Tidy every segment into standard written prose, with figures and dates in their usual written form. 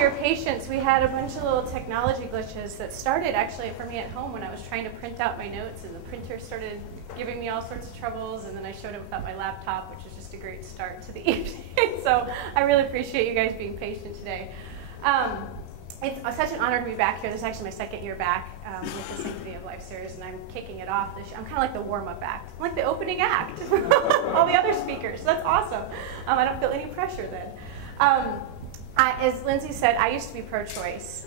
your patience. We had a bunch of little technology glitches that started actually for me at home when I was trying to print out my notes, and the printer started giving me all sorts of troubles, and then I showed up without my laptop, which is just a great start to the evening. So I really appreciate you guys being patient today. It's such an honor to be back here. This is actually my second year back with the Symphony of Life series, and I'm kicking it off. I'm kind of like the warm-up act. I'm like the opening act. All the other speakers. That's awesome. I don't feel any pressure then. As Lindsay said, I used to be pro-choice,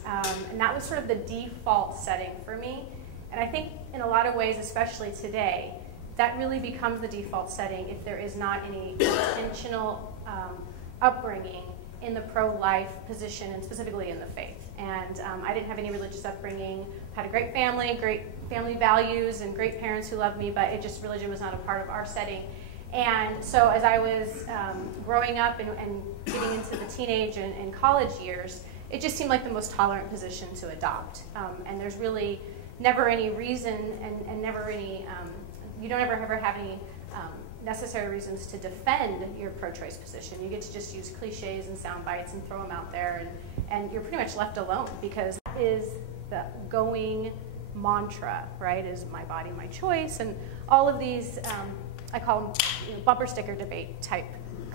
and that was sort of the default setting for me. And I think in a lot of ways, especially today, that really becomes the default setting if there is not any intentional upbringing in the pro-life position, and specifically in the faith. And I didn't have any religious upbringing, had a great family values, and great parents who loved me, but religion was not a part of our setting. And so as I was growing up and getting into the teenage and college years, it just seemed like the most tolerant position to adopt. And there's really never any reason and never any, you don't ever have any necessary reasons to defend your pro-choice position. You get to just use cliches and sound bites and throw them out there, and you're pretty much left alone, because that is the going mantra, right, is my body, my choice, and all of these, I call them bumper sticker debate type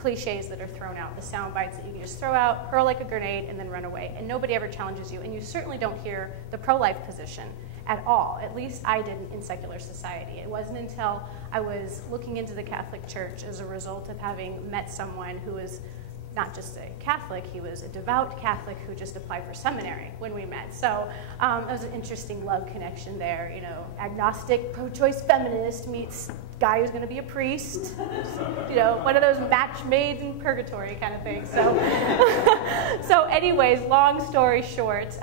cliches that are thrown out, the sound bites that you can just throw out, hurl like a grenade, and then run away. And nobody ever challenges you, and you certainly don't hear the pro-life position at all. At least I didn't in secular society. It wasn't until I was looking into the Catholic Church as a result of having met someone who was not just a Catholic, he was a devout Catholic who just applied for seminary when we met. So it was an interesting love connection there. You know, agnostic, pro-choice feminist meets guy who's going to be a priest. You know, one of those match made in purgatory kind of thing. So, so anyways, long story short,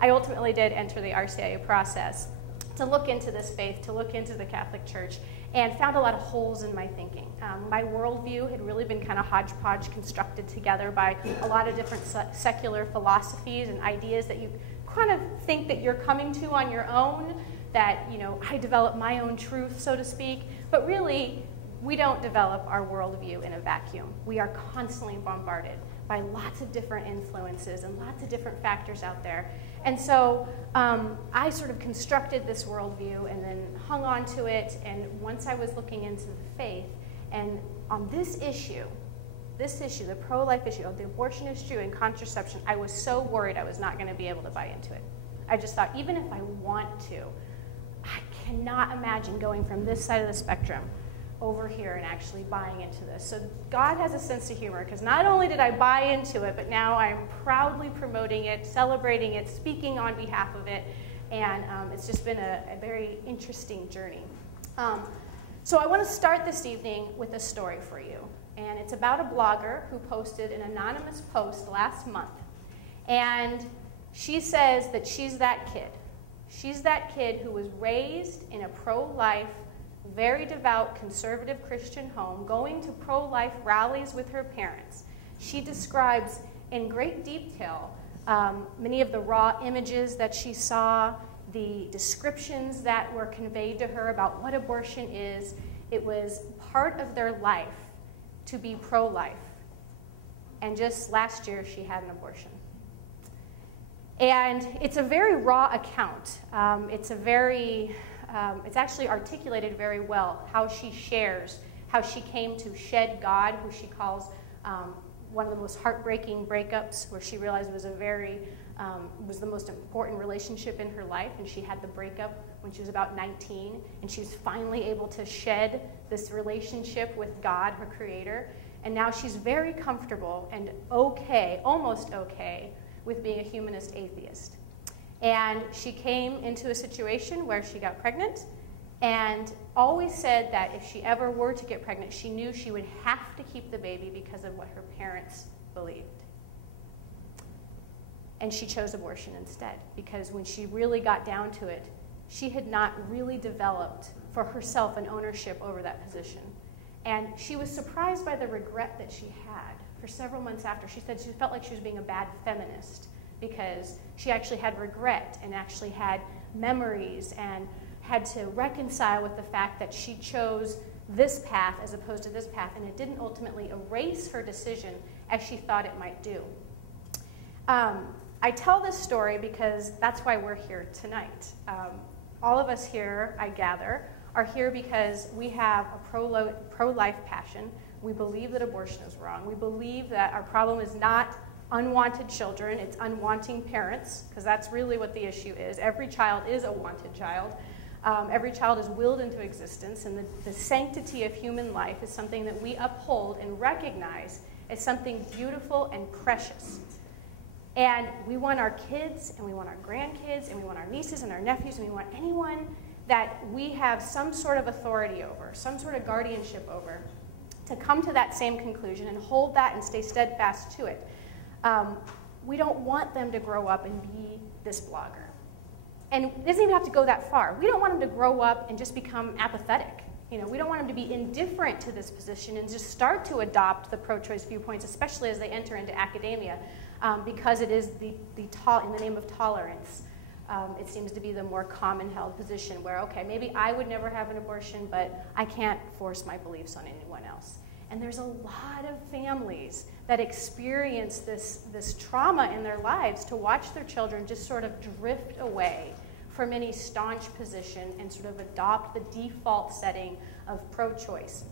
I ultimately did enter the RCIA process to look into this faith, to look into the Catholic Church, and found a lot of holes in my thinking. My worldview had really been kind of hodgepodge constructed together by a lot of different secular philosophies and ideas that you kind of think that you're coming to on your own, that, you know, I develop my own truth, so to speak, but really, we don't develop our worldview in a vacuum. We are constantly bombarded by lots of different influences and lots of different factors out there. And so I sort of constructed this worldview and then hung on to it, and once I was looking into the faith, and on this issue, the pro-life issue of the abortion issue and contraception, I was so worried I was not going to be able to buy into it. I just thought, even if I want to, I cannot imagine going from this side of the spectrum over here and actually buying into this. So God has a sense of humor, because not only did I buy into it, but now I'm proudly promoting it, celebrating it, speaking on behalf of it, and it's just been a very interesting journey. So I want to start this evening with a story for you, and it's about a blogger who posted an anonymous post last month, and she says that she's that kid. She's that kid who was raised in a pro-life, very devout, conservative Christian home, going to pro-life rallies with her parents. She describes in great detail many of the raw images that she saw, the descriptions that were conveyed to her about what abortion is. It was part of their life to be pro-life. And just last year, she had an abortion. And it's a very raw account. It's actually articulated very well how she shares how she came to shed God, who she calls one of the most heartbreaking breakups, where she realized it was was the most important relationship in her life, and she had the breakup when she was about 19, and she was finally able to shed this relationship with God, her creator, and now she's very comfortable and okay, almost okay, with being a humanist atheist. And she came into a situation where she got pregnant, and always said that if she ever were to get pregnant, she knew she would have to keep the baby because of what her parents believed. And she chose abortion instead, because when she really got down to it, she had not really developed for herself an ownership over that position. And she was surprised by the regret that she had for several months after. She said she felt like she was being a bad feminist, because she actually had regret and actually had memories and had to reconcile with the fact that she chose this path as opposed to this path, and it didn't ultimately erase her decision as she thought it might do. I tell this story because that's why we're here tonight. All of us here, I gather, are here because we have a pro-life passion. We believe that abortion is wrong. We believe that our problem is not unwanted children, it's unwanting parents, because that's really what the issue is. Every child is a wanted child. Every child is willed into existence, and the sanctity of human life is something that we uphold and recognize as something beautiful and precious. And we want our kids, and we want our grandkids, and we want our nieces and our nephews, and we want anyone that we have some sort of authority over, some sort of guardianship over, to come to that same conclusion and hold that and stay steadfast to it. We don't want them to grow up and be this blogger. And it doesn't even have to go that far. We don't want them to grow up and just become apathetic. You know, we don't want them to be indifferent to this position and just start to adopt the pro-choice viewpoints, especially as they enter into academia, because it is in the name of tolerance. It seems to be the more common held position where, okay, maybe I would never have an abortion, but I can't force my beliefs on anyone else. And there's a lot of families that experience this trauma in their lives to watch their children just sort of drift away from any staunch position and sort of adopt the default setting of pro-choice.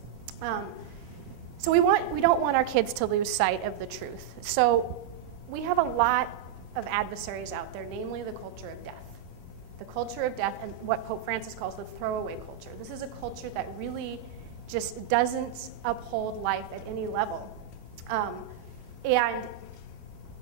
So we don't want our kids to lose sight of the truth. So we have a lot of adversaries out there, namely the culture of death. The culture of death and what Pope Francis calls the throwaway culture. This is a culture that really just doesn't uphold life at any level. And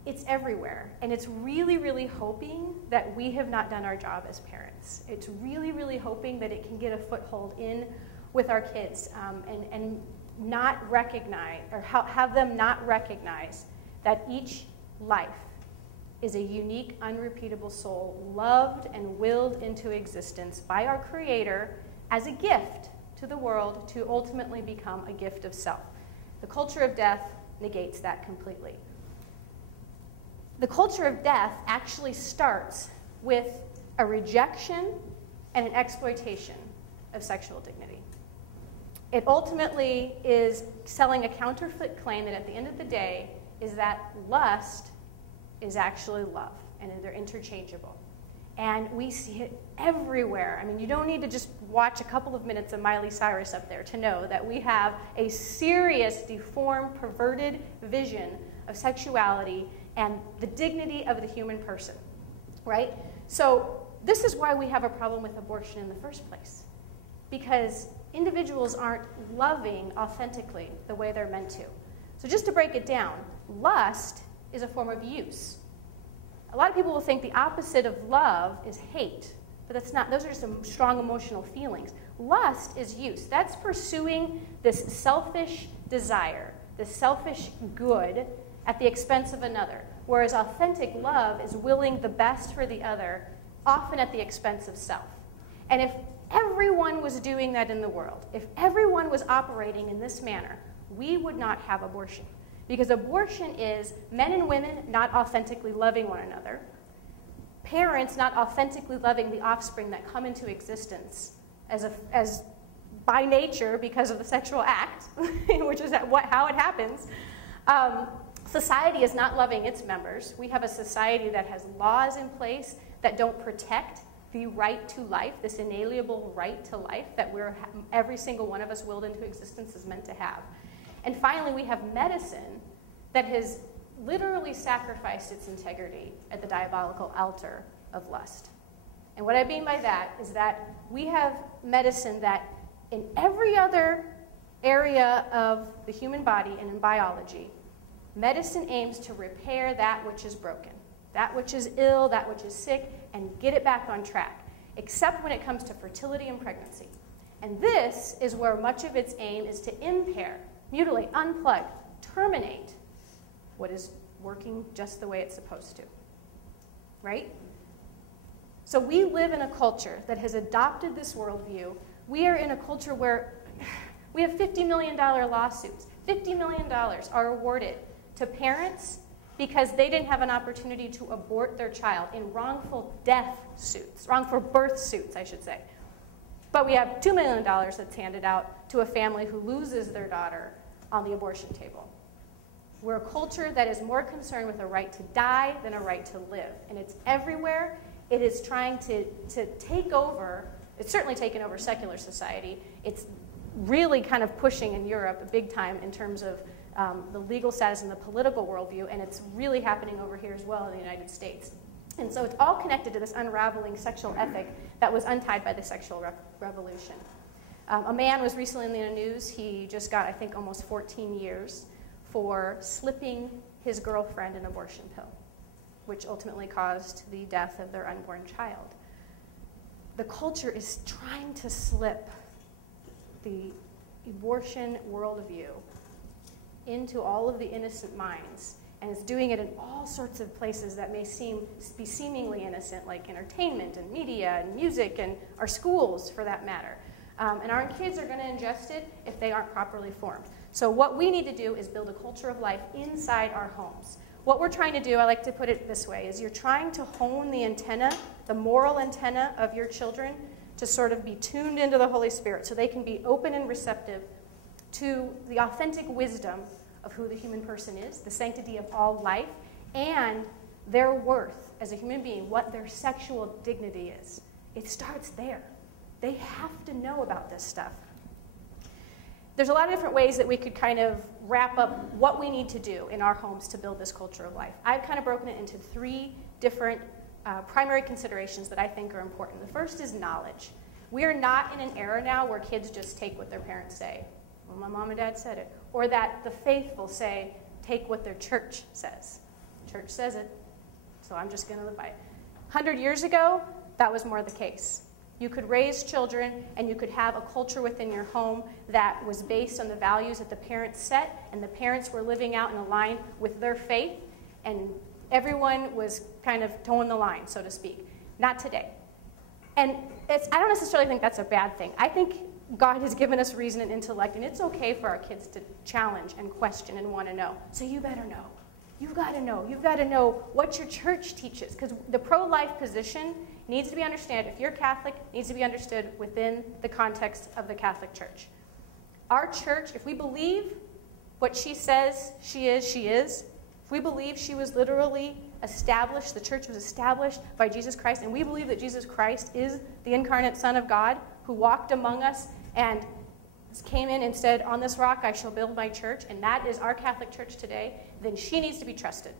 it's everywhere. And it's really, really hoping that we have not done our job as parents. It's really, really hoping that it can get a foothold in with our kids and not recognize, or have them not recognize that each life is a unique, unrepeatable soul, loved and willed into existence by our Creator as a gift to the world to ultimately become a gift of self. The culture of death negates that completely. The culture of death actually starts with a rejection and an exploitation of sexual dignity. It ultimately is selling a counterfeit claim that at the end of the day is that lust is actually love, and they're interchangeable. And we see it everywhere. I mean, you don't need to just watch a couple of minutes of Miley Cyrus up there to know that we have a serious, deformed, perverted vision of sexuality and the dignity of the human person, right? So this is why we have a problem with abortion in the first place, because individuals aren't loving authentically the way they're meant to. So just to break it down, lust is a form of use. A lot of people will think the opposite of love is hate, but that's not. Those are some strong emotional feelings. Lust is use. That's pursuing this selfish desire, this selfish good at the expense of another, whereas authentic love is willing the best for the other, often at the expense of self. And if everyone was doing that in the world, if everyone was operating in this manner, we would not have abortion. Because abortion is men and women not authentically loving one another, parents not authentically loving the offspring that come into existence as by nature because of the sexual act, which is how it happens. Society is not loving its members. We have a society that has laws in place that don't protect the right to life, this inalienable right to life that every single one of us willed into existence is meant to have. And finally, we have medicine that has literally sacrificed its integrity at the diabolical altar of lust. And what I mean by that is that we have medicine that in every other area of the human body and in biology, medicine aims to repair that which is broken, that which is ill, that which is sick, and get it back on track, except when it comes to fertility and pregnancy. And this is where much of its aim is to impair, mutilate, unplug, terminate what is working just the way it's supposed to, right? So we live in a culture that has adopted this worldview. We are in a culture where we have $50 million lawsuits. $50 million are awarded to parents because they didn't have an opportunity to abort their child in wrongful death suits, wrongful birth suits, I should say. But we have $2 million that's handed out to a family who loses their daughter on the abortion table. We're a culture that is more concerned with a right to die than a right to live. And it's everywhere. It is trying to take over. It's certainly taken over secular society. It's really kind of pushing in Europe big time in terms of the legal status and the political worldview, and it's really happening over here as well in the United States. And so it's all connected to this unraveling sexual ethic that was untied by the sexual revolution. A man was recently in the news. He just got, I think, almost 14 years for slipping his girlfriend an abortion pill, which ultimately caused the death of their unborn child. The culture is trying to slip the abortion worldview into all of the innocent minds, and it's doing it in all sorts of places that may be seemingly innocent, like entertainment and media and music and our schools, for that matter. And our kids are going to ingest it if they aren't properly formed. So what we need to do is build a culture of life inside our homes. What we're trying to do, I like to put it this way, is you're trying to hone the antenna, the moral antenna of your children, to sort of be tuned into the Holy Spirit so they can be open and receptive to the authentic wisdom of who the human person is, the sanctity of all life, and their worth as a human being, what their sexual dignity is. It starts there. They have to know about this stuff. There's a lot of different ways that we could kind of wrap up what we need to do in our homes to build this culture of life. I've kind of broken it into 3 different primary considerations that I think are important. The first is knowledge. We are not in an era now where kids just take what their parents say. Well, my mom and dad said it. Or that the faithful say, take what their church says. Church says it, so I'm just going to live by it. 100 years ago, that was more the case. You could raise children and you could have a culture within your home that was based on the values that the parents set, and the parents were living out in line with their faith, and everyone was kind of towing the line, so to speak. Not today. And I don't necessarily think that's a bad thing. I think God has given us reason and intellect, and it's okay for our kids to challenge and question and want to know. So you better know. You've got to know. You've got to know what your church teaches, because the pro-life position needs to be understood. If you're Catholic, needs to be understood within the context of the Catholic Church. Our church, if we believe what she says she is, if we believe she was literally established, the church was established by Jesus Christ, and we believe that Jesus Christ is the incarnate Son of God who walked among us and came in and said, on this rock I shall build my church, and that is our Catholic Church today, then she needs to be trusted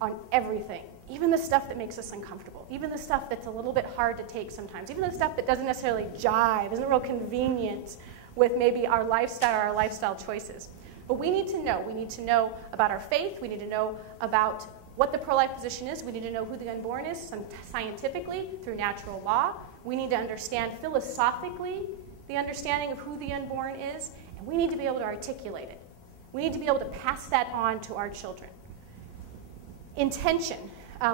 on everything. Even the stuff that makes us uncomfortable, even the stuff that's a little bit hard to take sometimes, even the stuff that doesn't necessarily jive, isn't real convenient with maybe our lifestyle or our lifestyle choices. But we need to know. We need to know about our faith. We need to know about what the pro-life position is. We need to know who the unborn is scientifically through natural law. We need to understand philosophically the understanding of who the unborn is, and we need to be able to articulate it. We need to be able to pass that on to our children. Intention.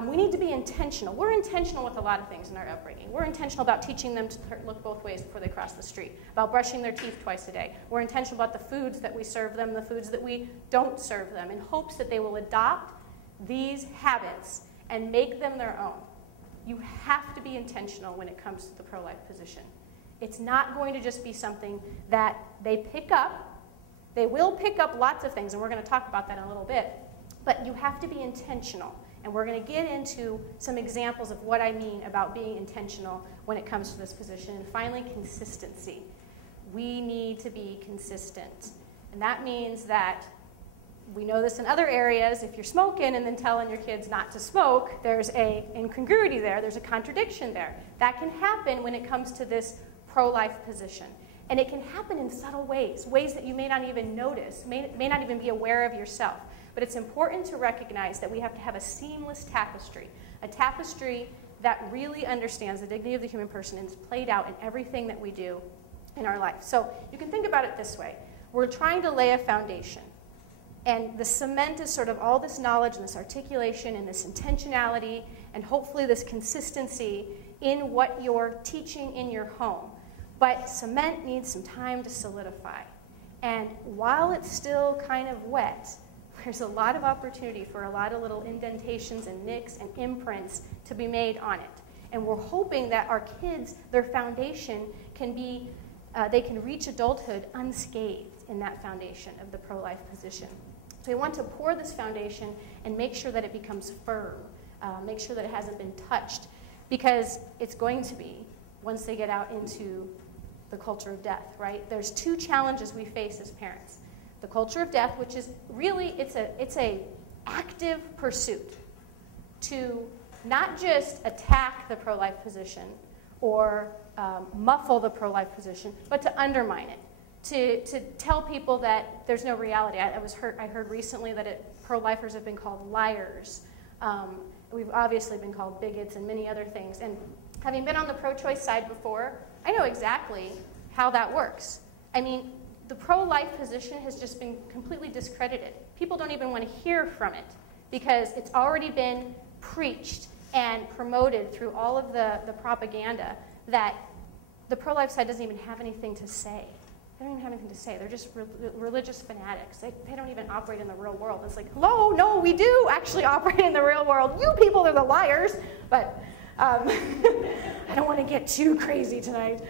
We need to be intentional. We're intentional with a lot of things in our upbringing. We're intentional about teaching them to look both ways before they cross the street, about brushing their teeth twice a day. We're intentional about the foods that we serve them, the foods that we don't serve them, in hopes that they will adopt these habits and make them their own. You have to be intentional when it comes to the pro-life position. It's not going to just be something that they pick up. They will pick up lots of things, and we're going to talk about that in a little bit. But you have to be intentional. And we're going to get into some examples of what I mean about being intentional when it comes to this position. And finally, consistency. We need to be consistent. And that means that we know this in other areas. If you're smoking and then telling your kids not to smoke, there's an incongruity there. There's a contradiction there. That can happen when it comes to this pro-life position. And it can happen in subtle ways, ways that you may not even notice, may not even be aware of yourself. But it's important to recognize that we have to have a seamless tapestry, a tapestry that really understands the dignity of the human person and is played out in everything that we do in our life. So you can think about it this way. We're trying to lay a foundation. And the cement is sort of all this knowledge and this articulation and this intentionality and hopefully this consistency in what you're teaching in your home. But cement needs some time to solidify. And while it's still kind of wet, there's a lot of opportunity for a lot of little indentations and nicks and imprints to be made on it. And we're hoping that our kids, their foundation can be, they can reach adulthood unscathed in that foundation of the pro-life position. So we want to pour this foundation and make sure that it becomes firm, make sure that it hasn't been touched, because it's going to be once they get out into the culture of death, right? There's two challenges we face as parents. The culture of death, which is really, it's a active pursuit to not just attack the pro-life position or muffle the pro-life position, but to undermine it, to tell people that there's no reality. I heard recently that pro-lifers have been called liars. We've obviously been called bigots and many other things. And having been on the pro-choice side before, I know exactly how that works. I mean, the pro-life position has just been completely discredited. People don't even want to hear from it because it's already been preached and promoted through all of the propaganda that the pro-life side doesn't even have anything to say. They don't even have anything to say. They're just religious fanatics. They don't even operate in the real world. It's like, hello, no, we do actually operate in the real world. You people are the liars. But I don't want to get too crazy tonight.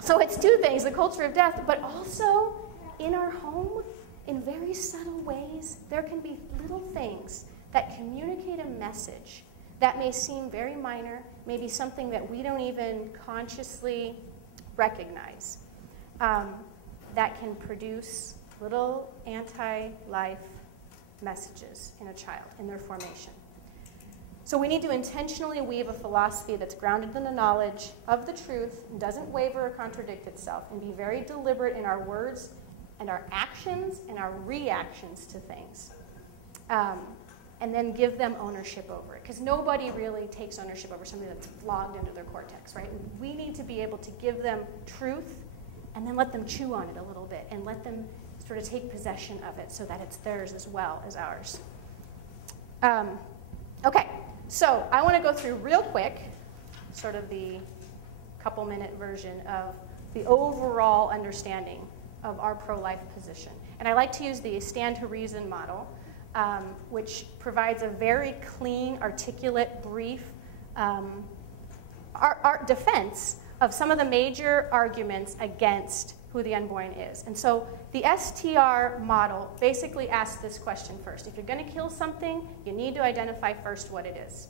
So it's two things, the culture of death, but also in our home, in very subtle ways, there can be little things that communicate a message that may seem very minor, maybe something that we don't even consciously recognize, that can produce little anti-life messages in a child, in their formation. So we need to intentionally weave a philosophy that's grounded in the knowledge of the truth, and doesn't waver or contradict itself, and be very deliberate in our words and our actions and our reactions to things. And then give them ownership over it, because nobody really takes ownership over something that's logged into their cortex, right? We need to be able to give them truth and then let them chew on it a little bit and let them sort of take possession of it so that it's theirs as well as ours. Okay, so I want to go through real quick sort of the couple-minute version of the overall understanding of our pro-life position. And I like to use the stand to reason model, which provides a very clean, articulate, brief defense of some of the major arguments against who the unborn is. And so the STR model basically asks this question first. If you're going to kill something, you need to identify first what it is.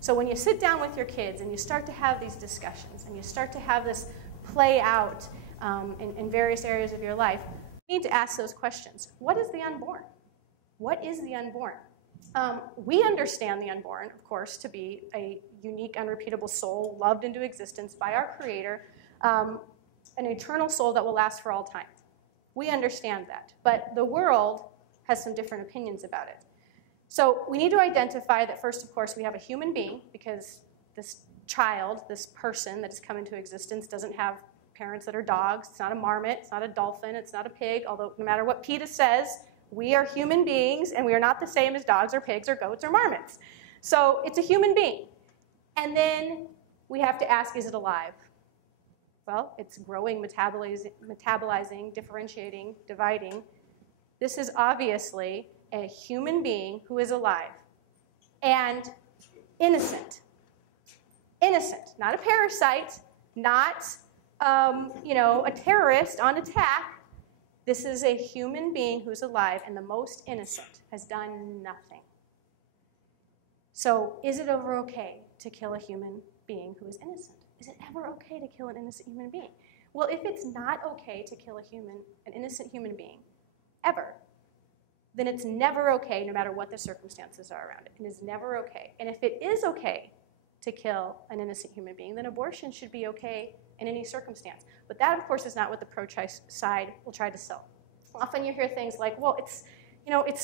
So when you sit down with your kids and you start to have these discussions and you start to have this play out in various areas of your life, you need to ask those questions. What is the unborn? What is the unborn? We understand the unborn, of course, to be a unique, unrepeatable soul loved into existence by our Creator, an eternal soul that will last for all time. We understand that, but the world has some different opinions about it. So we need to identify that first, of course, we have a human being, because this child, this person that has come into existence doesn't have parents that are dogs. It's not a marmot, it's not a dolphin, it's not a pig, although no matter what PETA says, we are human beings, and we are not the same as dogs or pigs or goats or marmots. So it's a human being. And then we have to ask, is it alive? Well, it's growing, metabolizing, differentiating, dividing. This is obviously a human being who is alive and innocent. Innocent, not a parasite, not a terrorist on attack. This is a human being who's alive and the most innocent, has done nothing. So is it ever okay to kill a human being who is innocent? Is it ever okay to kill an innocent human being? Well, if it's not okay to kill an innocent human being, ever, then it's never okay no matter what the circumstances are around it. It is never okay. And if it is okay to kill an innocent human being, then abortion should be okay in any circumstance. But that, of course, is not what the pro-choice side will try to sell. Often you hear things like, well, it's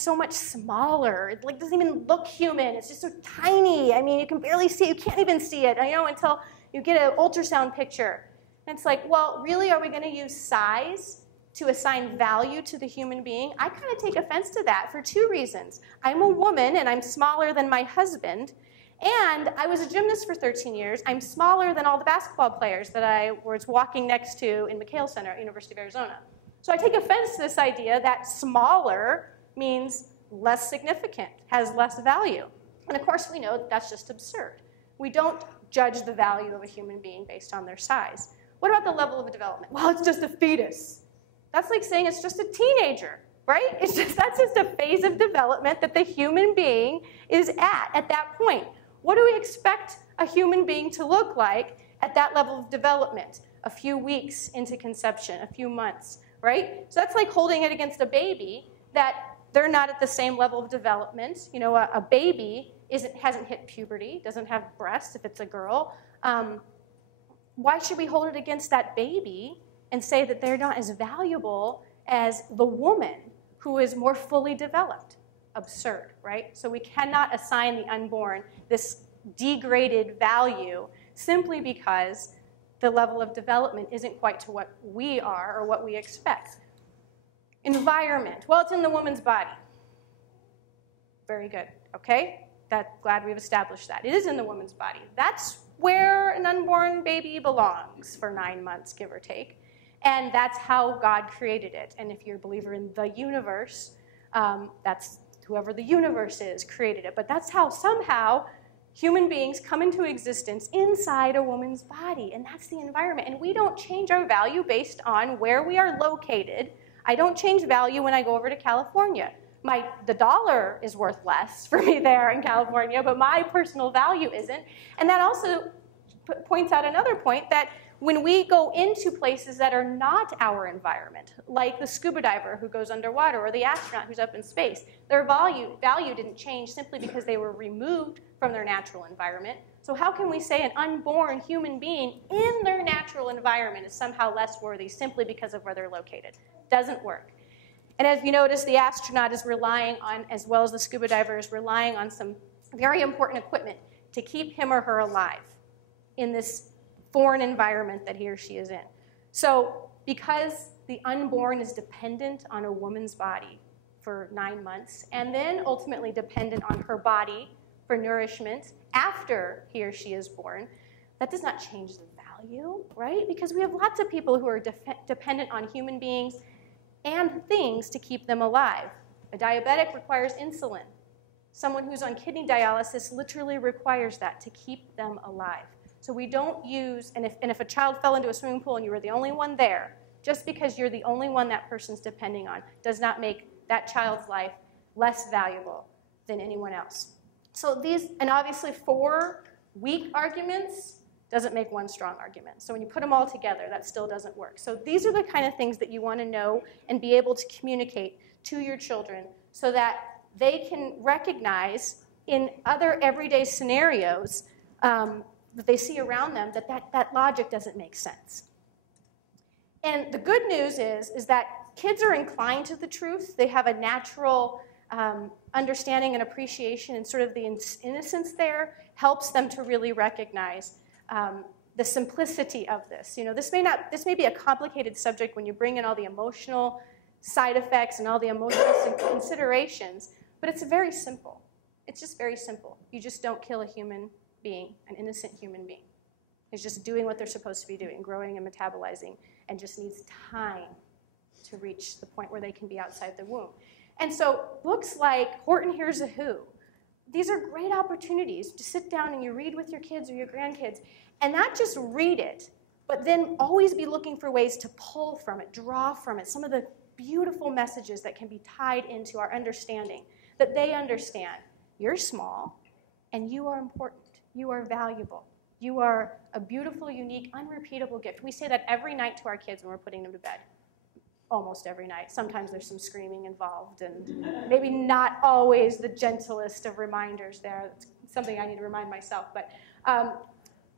so much smaller. It doesn't even look human. It's just so tiny. I mean, you can barely see it. You can't even see it, until you get an ultrasound picture. And it's like, well, really, are we going to use size to assign value to the human being? I kind of take offense to that for two reasons. I'm a woman, and I'm smaller than my husband. And I was a gymnast for 13 years. I'm smaller than all the basketball players that I was walking next to in McHale Center at University of Arizona. So I take offense to this idea that smaller means less significant, has less value. And of course, we know that that's just absurd. We don't judge the value of a human being based on their size. What about the level of development? Well, it's just a fetus. That's like saying it's just a teenager. right? That's just a phase of development that the human being is at that point. What do we expect a human being to look like at that level of development? A few weeks into conception, a few months, right? So that's like holding it against a baby that they're not at the same level of development. You know, a baby hasn't hit puberty, doesn't have breasts if it's a girl. Why should we hold it against that baby and say that they're not as valuable as the woman who is more fully developed? Absurd, right? So we cannot assign the unborn this degraded value simply because the level of development isn't quite to what we are or what we expect. Environment. Well, it's in the woman's body. Very good, okay? Glad we've established that. It is in the woman's body. That's where an unborn baby belongs for 9 months, give or take. And that's how God created it. And if you're a believer in the universe, that's whoever the universe is created it. But that's how somehow human beings come into existence inside a woman's body. And that's the environment. And we don't change our value based on where we are located. I don't change value when I go over to California. The dollar is worth less for me there in California, but my personal value isn't. And that also points out another point, that when we go into places that are not our environment, like the scuba diver who goes underwater or the astronaut who's up in space, their value didn't change simply because they were removed from their natural environment. So how can we say an unborn human being in their natural environment is somehow less worthy simply because of where they're located? Doesn't work. And as you notice, the astronaut is relying on, as well as the scuba diver, is relying on some very important equipment to keep him or her alive in this foreign environment that he or she is in. So because the unborn is dependent on a woman's body for 9 months, and then ultimately dependent on her body for nourishment after he or she is born, that does not change the value, right? Because we have lots of people who are dependent on human beings and things to keep them alive. A diabetic requires insulin. Someone who's on kidney dialysis literally requires that to keep them alive. So we don't use, and if a child fell into a swimming pool and you were the only one there, just because you're the only one that person's depending on does not make that child's life less valuable than anyone else. So these, and obviously 4 weak arguments doesn't make one strong argument. So when you put them all together, that still doesn't work. So these are the kind of things that you want to know and be able to communicate to your children so that they can recognize in other everyday scenarios that they see around them that logic doesn't make sense. And the good news is that kids are inclined to the truth. They have a natural understanding and appreciation, and sort of the innocence there helps them to really recognize the simplicity of this. You know, this may be a complicated subject when you bring in all the emotional side effects and all the emotional considerations, but it's very simple. It's just very simple. You just don't kill a human being, an innocent human being. It's just doing what they're supposed to be doing, growing and metabolizing, and just needs time to reach the point where they can be outside the womb. And so books like Horton Hears a Who, these are great opportunities to sit down and you read with your kids or your grandkids, and not just read it, but then always be looking for ways to pull from it, draw from it, some of the beautiful messages that can be tied into our understanding, that they understand you're small and you are important, you are valuable, you are a beautiful, unique, unrepeatable gift. We say that every night to our kids when we're putting them to bed. Almost every night. Sometimes there's some screaming involved, and maybe not always the gentlest of reminders there. It's something I need to remind myself. But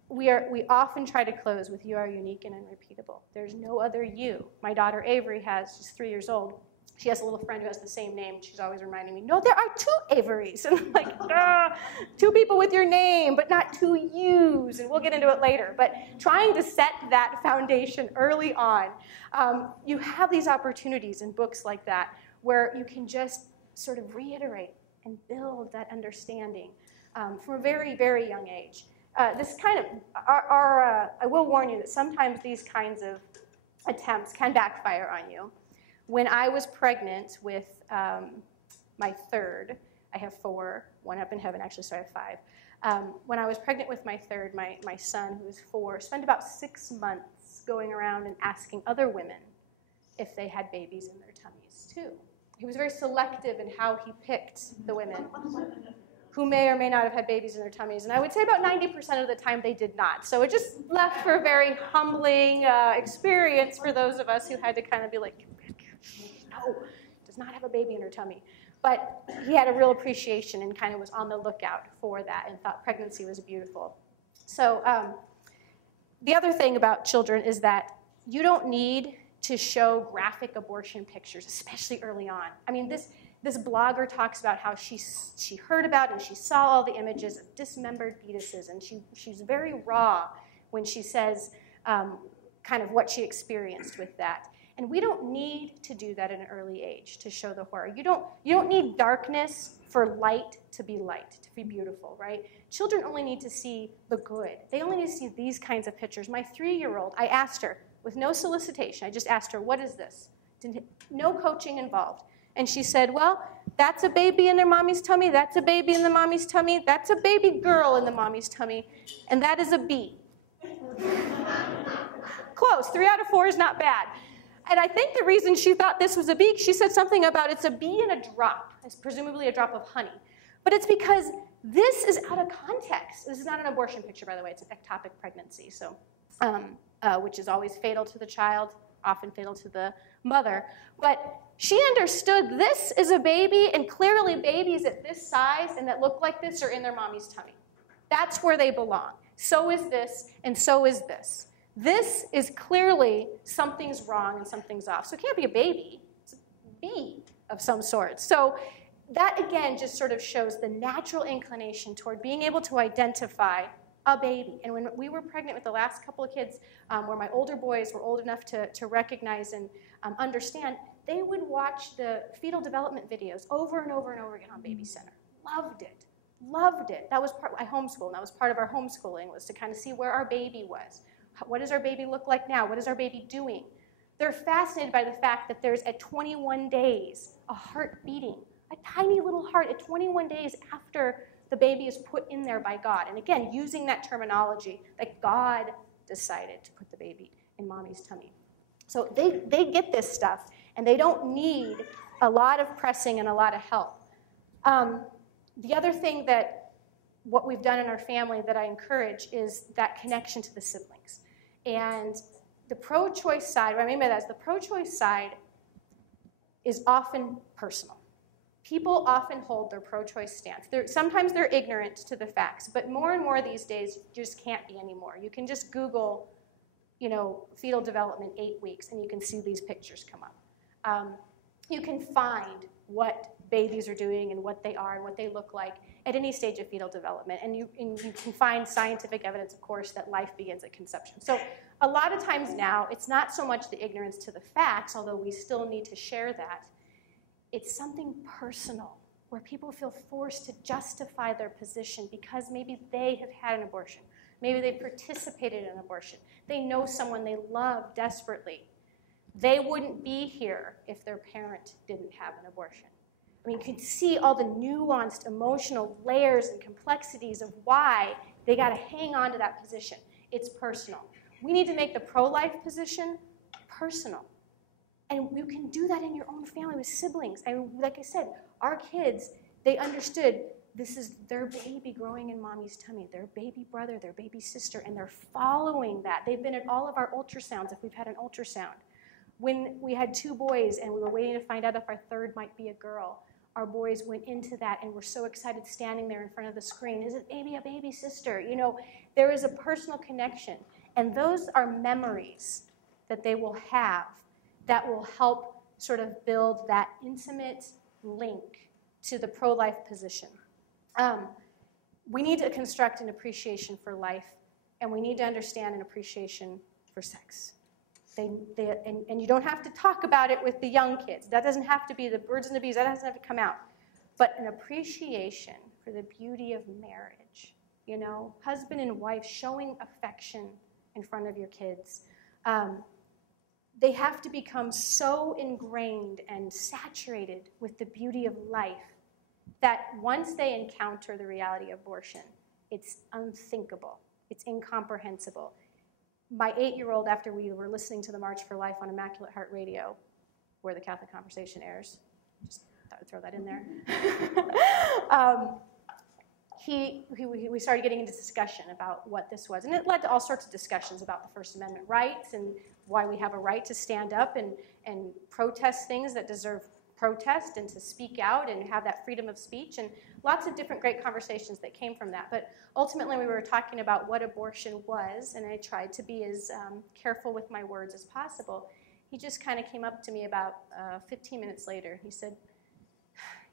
we often try to close with, you are unique and unrepeatable. There's no other you. My daughter Avery she's 3 years old. She has a little friend who has the same name. She's always reminding me, no, there are 2 Averys. And I'm like, 2 people with your name, but not 2 yous. And we'll get into it later. But trying to set that foundation early on, you have these opportunities in books like that where you can just sort of reiterate and build that understanding from a very, very young age. This kind of, I will warn you that sometimes these kinds of attempts can backfire on you. When I was pregnant with my third, I have 4, one up in heaven, actually, so I have 5. When I was pregnant with my third, my son, who was 4, spent about 6 months going around and asking other women if they had babies in their tummies, too. he was very selective in how he picked the women who may or may not have had babies in their tummies. And I would say about 90% of the time they did not. So it just left for a very humbling experience for those of us who had to kind of be like, no, does not have a baby in her tummy. But he had a real appreciation and kind of was on the lookout for that and thought pregnancy was beautiful. So the other thing about children is that you don't need to show graphic abortion pictures, especially early on. I mean, this blogger talks about how she heard about and she saw all the images of dismembered fetuses, and she's very raw when she says kind of what she experienced with that. And we don't need to do that at an early age to show the horror. You don't need darkness for light, to be beautiful, right? Children only need to see the good. They only need to see these kinds of pictures. My 3-year-old, I asked her, with no solicitation, I just asked her, what is this? No coaching involved. And she said, well, that's a baby in their mommy's tummy, that's a baby in the mommy's tummy, that's a baby girl in the mommy's tummy, and that is a bee. Close. 3 out of 4 is not bad. And I think the reason she thought this was a bee, she said something about it's a bee in a drop. It's presumably a drop of honey. But it's because this is out of context. This is not an abortion picture, by the way. It's an ectopic pregnancy, so, which is always fatal to the child, often fatal to the mother. But she understood this is a baby, and clearly babies at this size and that look like this are in their mommy's tummy. That's where they belong. So is this, and so is this. This is clearly something's wrong and something's off. So it can't be a baby. It's a bee of some sort. So that, again, just sort of shows the natural inclination toward being able to identify a baby. And when we were pregnant with the last couple of kids, where my older boys were old enough to recognize and understand, they would watch the fetal development videos over and over and over again on Baby Center. Loved it. Loved it. That was part, I homeschooled, and that was part of our homeschooling, was to kind of see where our baby was. What does our baby look like now? What is our baby doing? They're fascinated by the fact that there's, at 21 days, a heart beating, a tiny little heart at 21 days after the baby is put in there by God. And again, using that terminology, that God decided to put the baby in mommy's tummy. So they get this stuff, and they don't need a lot of pressing and a lot of help. The other thing that what we've done in our family that I encourage is that connection to the siblings. And the pro-choice side, what I mean by that is the pro-choice side is often personal. People often hold their pro-choice stance. Sometimes they're ignorant to the facts, but more and more these days, you just can't be anymore. You can just Google, fetal development 8 weeks, and you can see these pictures come up. You can find what babies are doing and what they are and what they look like at any stage of fetal development. And you can find scientific evidence, of course, that life begins at conception. So a lot of times now, it's not so much the ignorance to the facts, although we still need to share that. It's something personal, where people feel forced to justify their position because maybe they have had an abortion. Maybe they participated in an abortion. They know someone they love desperately. They wouldn't be here if their parent didn't have an abortion. I mean, you can see all the nuanced emotional layers and complexities of why they got to hang on to that position. It's personal. We need to make the pro-life position personal. And you can do that in your own family with siblings. I mean, like I said, our kids, they understood this is their baby growing in mommy's tummy, their baby brother, their baby sister, and they're following that. They've been at all of our ultrasounds, if we've had an ultrasound. When we had 2 boys and we were waiting to find out if our third might be a girl, our boys went into that and were so excited standing there in front of the screen. Is it maybe a baby sister? There is a personal connection. And those are memories that they will have that will help sort of build that intimate link to the pro-life position. We need to construct an appreciation for life, and we need to understand an appreciation for sex. And you don't have to talk about it with the young kids. That doesn't have to be the birds and the bees. That doesn't have to come out. But an appreciation for the beauty of marriage. Husband and wife showing affection in front of your kids. They have to become so ingrained and saturated with the beauty of life that once they encounter the reality of abortion, it's unthinkable. It's incomprehensible. My 8-year-old, after we were listening to the March for Life on Immaculate Heart Radio, where the Catholic Conversation airs, Just thought I'd throw that in there. We started getting into discussion about what this was. And it led to all sorts of discussions about the First Amendment rights and why we have a right to stand up and protest things that deserve protest and to speak out and have that freedom of speech, and lots of different great conversations that came from that. But ultimately we were talking about what abortion was, and I tried to be as careful with my words as possible. He just kind of came up to me about 15 minutes later. He said,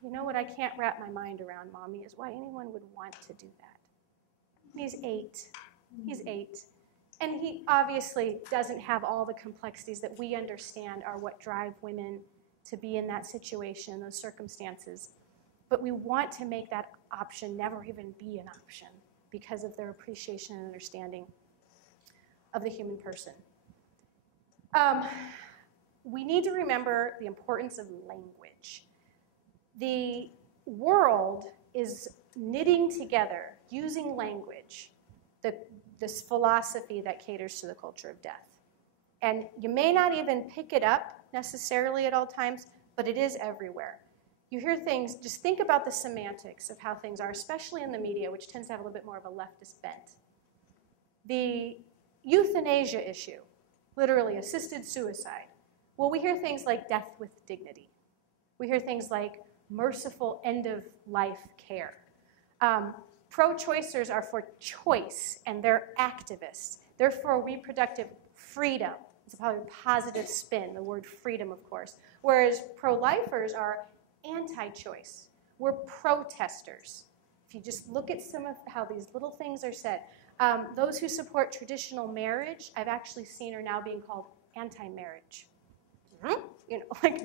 "You know what I can't wrap my mind around, Mommy, is why anyone would want to do that." And he's 8. He's 8. And he obviously doesn't have all the complexities that we understand are what drive women to be in that situation, those circumstances. But we want to make that option never even be an option because of their appreciation and understanding of the human person. We need to remember the importance of language. The world is knitting together, using language, this philosophy that caters to the culture of death. And you may not even pick it up necessarily at all times, but it is everywhere. You hear things, just think about the semantics of how things are, especially in the media, which tends to have a little bit more of a leftist bent. The euthanasia issue, literally assisted suicide. Well, we hear things like death with dignity. We hear things like merciful end-of-life care. Pro-choicers are for choice, and they're activists. They're for reproductive freedom. It's probably a positive spin, the word freedom, of course. Whereas pro-lifers are anti-choice. We're protesters. If you just look at some of how these little things are said, those who support traditional marriage, I've actually seen are now being called anti-marriage. You know, like,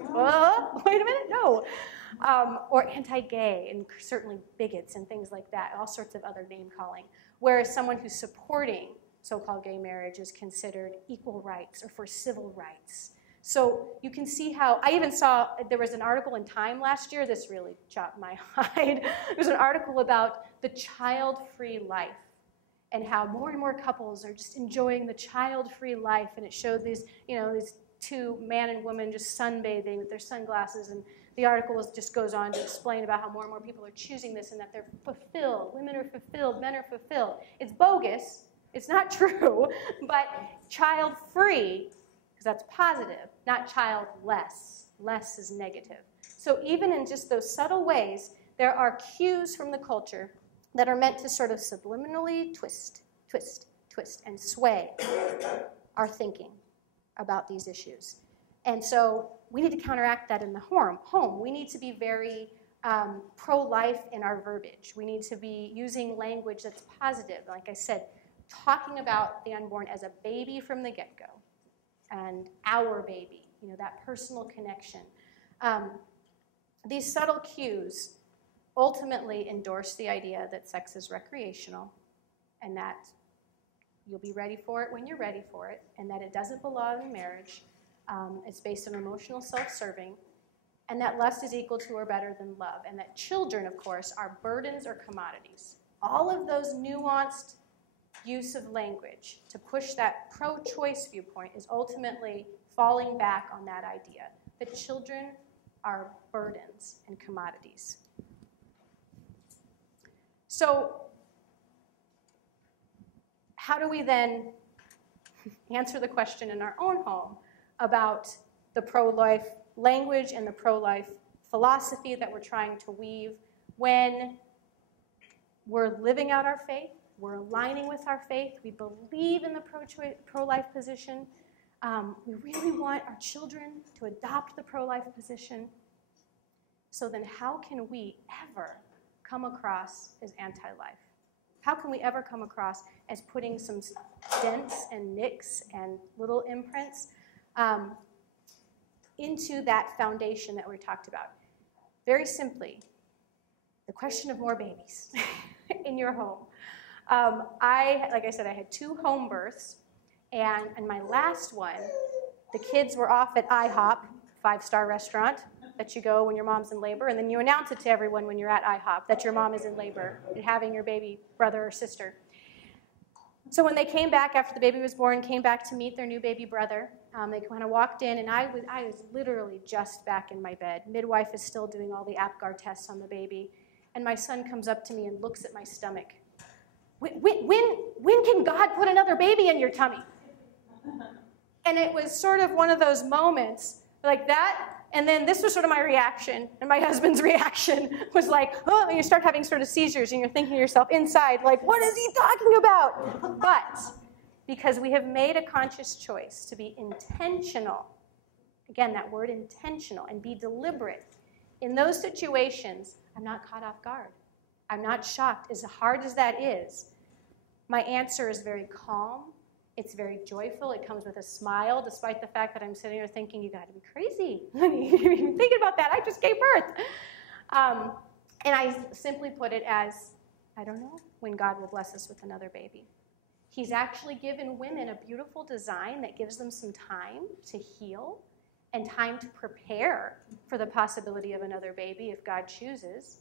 wait a minute, no. Or anti-gay, and certainly bigots and things like that, all sorts of other name calling. Whereas someone who's supporting so-called gay marriage is considered equal rights or for civil rights. So you can see how, I even saw, there was an article in Time last year, this really chopped my hide. There was an article about the child-free life and how more and more couples are just enjoying the child-free life, and it showed these, you know, these two, man and woman, just sunbathing with their sunglasses, and the article just goes on to explain about how more and more people are choosing this and that they're fulfilled. Women are fulfilled, men are fulfilled. It's bogus. It's not true, but child-free, because that's positive, not childless. Less is negative. So even in just those subtle ways, there are cues from the culture that are meant to sort of subliminally twist, and sway our thinking about these issues. And so we need to counteract that in the home. We need to be very pro-life in our verbiage. We need to be using language that's positive. Like I said, talking about the unborn as a baby from the get-go, and our baby, you know, that personal connection. These subtle cues ultimately endorse the idea that sex is recreational, and that you'll be ready for it when you're ready for it, and that it doesn't belong in marriage. It's based on emotional self-serving, and that lust is equal to or better than love, and that children, of course, are burdens or commodities. All of those nuanced use of language to push that pro-choice viewpoint is ultimately falling back on that idea that children are burdens and commodities. So how do we then answer the question in our own home about the pro-life language and the pro-life philosophy that we're trying to weave when we're living out our faith, we're aligning with our faith, we believe in the pro-life position, we really want our children to adopt the pro-life position. So then how can we ever come across as anti-life? How can we ever come across as putting some dents and nicks and little imprints into that foundation that we talked about? Very simply, the question of more babies in your home. Like I said, I had 2 home births, and in my last one, the kids were off at IHOP, 5-star restaurant that you go when your mom's in labor, and then you announce it to everyone when you're at IHOP that your mom is in labor and having your baby brother or sister. So when they came back after the baby was born, came back to meet their new baby brother, they kind of walked in, and I was literally just back in my bed. Midwife is still doing all the APGAR tests on the baby, and my son comes up to me and looks at my stomach. When can God put another baby in your tummy? And it was sort of one of those moments like that. And then this was sort of my reaction, and my husband's reaction was like, oh, and you start having sort of seizures, and you're thinking to yourself inside, like, what is he talking about? But because we have made a conscious choice to be intentional, again, that word intentional, and be deliberate, in those situations, I'm not caught off guard. I'm not shocked. As hard as that is, my answer is very calm. It's very joyful. It comes with a smile, despite the fact that I'm sitting there thinking, you got to be crazy. You're even thinking about that. I just gave birth. And I simply put it as, I don't know when God will bless us with another baby. He's actually given women a beautiful design that gives them some time to heal and time to prepare for the possibility of another baby if God chooses.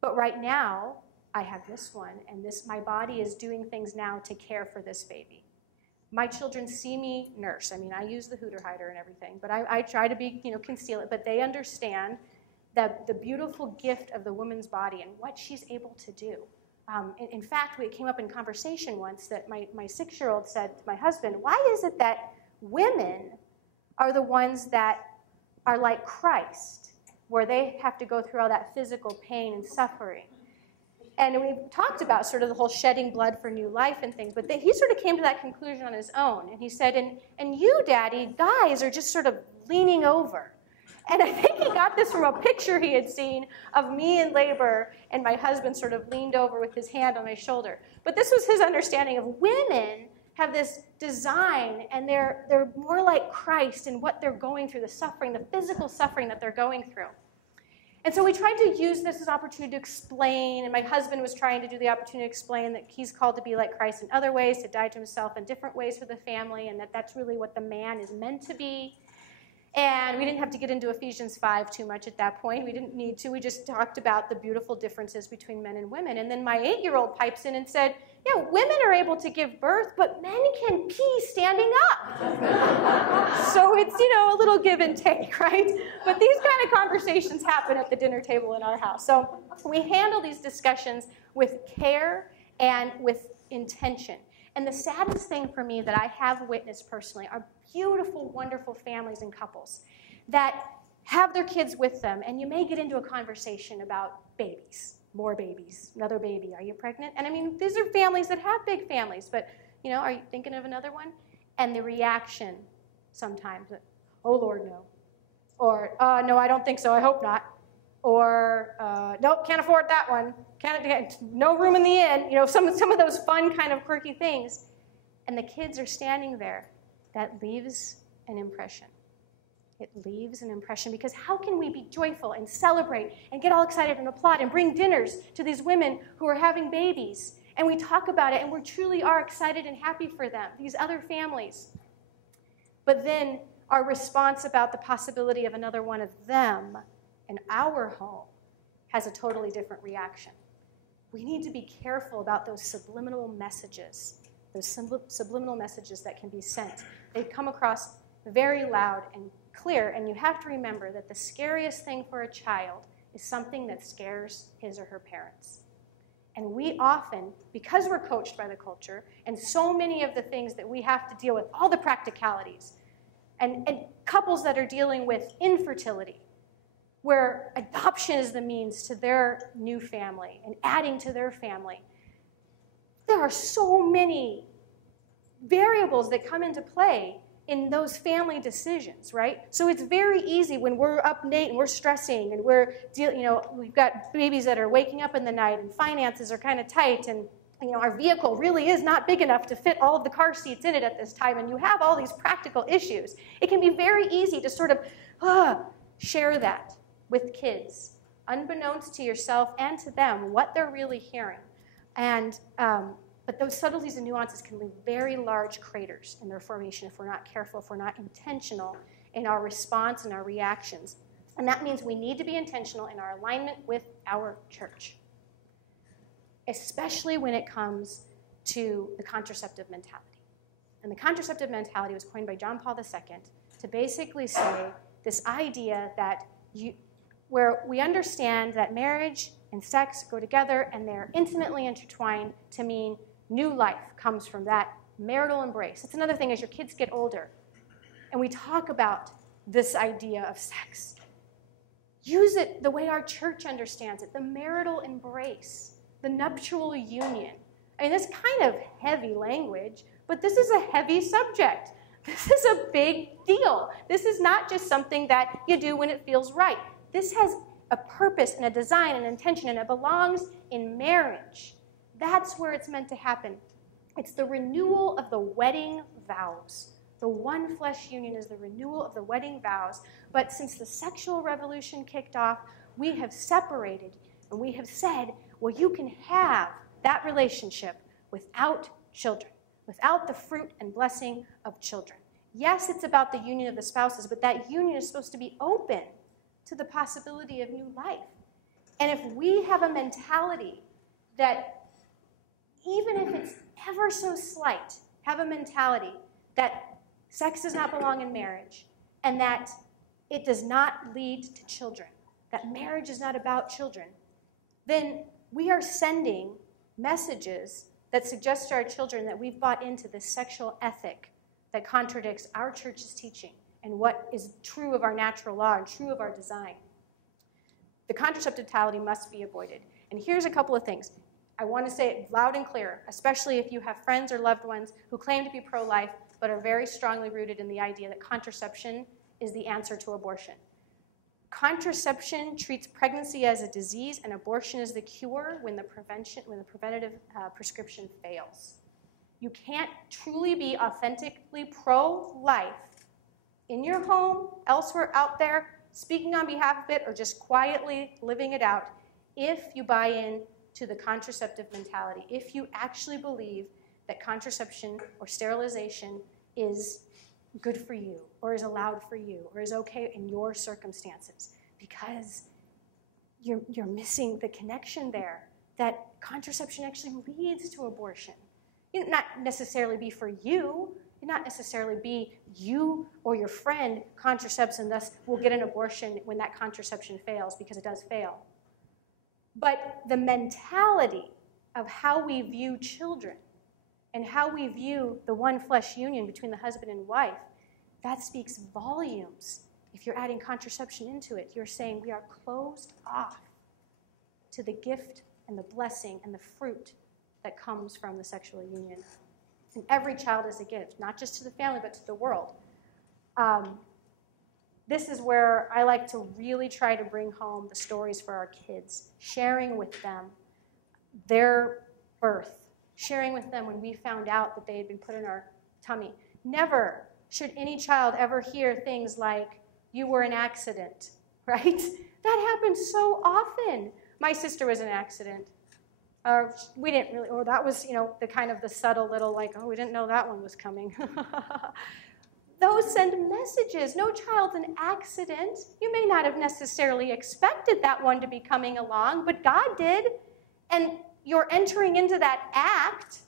But right now, I have this one, and my body is doing things now to care for this baby. My children see me nurse. I mean, I use the hooter hider and everything, but I try to be, conceal it. But they understand that the beautiful gift of the woman's body and what she's able to do. In fact, it came up in conversation once that my 6-year-old said to my husband, why is it that women are the ones that are like Christ, where they have to go through all that physical pain and suffering? And we talked about sort of the whole shedding blood for new life and things, but he sort of came to that conclusion on his own. And he said, and you, Daddy, guys are just sort of leaning over. And I think he got this from a picture he had seen of me in labor, and my husband sort of leaned over with his hand on my shoulder. But this was his understanding of women have this design, and they're more like Christ in what they're going through, the suffering, the physical suffering that they're going through. And so we tried to use this as an opportunity to explain, and my husband was trying to do the opportunity to explain that he's called to be like Christ in other ways, to die to himself in different ways for the family, and that that's really what the man is meant to be. And we didn't have to get into Ephesians 5 too much at that point. We didn't need to. We just talked about the beautiful differences between men and women. And then my 8-year-old pipes in and said, yeah, women are able to give birth, but men can pee standing up. So it's, a little give and take, right? But these kind of conversations happen at the dinner table in our house. So we handle these discussions with care and with intention. And the saddest thing for me that I have witnessed personally are beautiful, wonderful families and couples that have their kids with them, and you may get into a conversation about babies. More babies, another baby, are you pregnant? And I mean, these are families that have big families, but, are you thinking of another one? And the reaction sometimes, oh, Lord, no. Or, no, I don't think so, I hope not. Or, nope, can't afford that one. No room in the inn. Some of those fun kind of quirky things. And the kids are standing there. That leaves an impression. It leaves an impression, because how can we be joyful and celebrate and get all excited and applaud and bring dinners to these women who are having babies, and we talk about it and we truly are excited and happy for them, these other families. But then our response about the possibility of another one of them in our home has a totally different reaction. We need to be careful about those subliminal messages that can be sent. They come across very loud and clear, and you have to remember that the scariest thing for a child is something that scares his or her parents. And we often, because we're coached by the culture, and so many of the things that we have to deal with, all the practicalities, and couples that are dealing with infertility, where adoption is the means to their new family and adding to their family, there are so many variables that come into play in those family decisions, right? So it's very easy when we're up late and we're stressing and we've got babies that are waking up in the night and finances are kind of tight, and our vehicle really is not big enough to fit all of the car seats in it at this time, and you have all these practical issues. It can be very easy to sort of share that with kids, unbeknownst to yourself and to them, what they're really hearing. And but those subtleties and nuances can leave very large craters in their formation if we're not careful, if we're not intentional in our response and our reactions. And that means we need to be intentional in our alignment with our church, especially when it comes to the contraceptive mentality. And the contraceptive mentality was coined by John Paul II to basically say this idea that where we understand that marriage and sex go together and they're intimately intertwined to mean new life comes from that marital embrace. It's another thing as your kids get older and we talk about this idea of sex. Use it the way our church understands it, the marital embrace, the nuptial union. I mean, that's kind of heavy language, but this is a heavy subject. This is a big deal. This is not just something that you do when it feels right. This has a purpose and a design and an intention, and it belongs in marriage. That's where it's meant to happen. It's the renewal of the wedding vows. The one flesh union is the renewal of the wedding vows. But since the sexual revolution kicked off, we have separated and we have said, well, you can have that relationship without children, without the fruit and blessing of children. Yes, it's about the union of the spouses, but that union is supposed to be open to the possibility of new life. And if we have a mentality that, even if it's ever so slight, have a mentality that sex does not belong in marriage and that it does not lead to children, that marriage is not about children, then we are sending messages that suggest to our children that we've bought into this sexual ethic that contradicts our church's teaching and what is true of our natural law and true of our design. The contraceptivity must be avoided. And here's a couple of things. I want to say it loud and clear, especially if you have friends or loved ones who claim to be pro-life but are very strongly rooted in the idea that contraception is the answer to abortion. Contraception treats pregnancy as a disease and abortion is the cure when the preventative prescription fails. You can't truly be authentically pro-life in your home, elsewhere out there, speaking on behalf of it, or just quietly living it out if you buy in to the contraceptive mentality, if you actually believe that contraception or sterilization is good for you, or is allowed for you, or is okay in your circumstances, because you're missing the connection there, that contraception actually leads to abortion. It not necessarily be for you, it not necessarily be you or your friend contracepts and thus will get an abortion when that contraception fails, because it does fail. But the mentality of how we view children and how we view the one flesh union between the husband and wife, that speaks volumes. If you're adding contraception into it, you're saying we are closed off to the gift and the blessing and the fruit that comes from the sexual union. And every child is a gift, not just to the family, but to the world. This is where I like to really try to bring home the stories for our kids, sharing with them their birth, sharing with them when we found out that they had been put in our tummy. Never should any child ever hear things like, you were an accident, right? That happens so often. My sister was an accident. We didn't really, or that was, the kind of the subtle little like, oh, we didn't know that one was coming. Those send messages. No child's an accident. You may not have necessarily expected that one to be coming along, but God did. And your entering into that act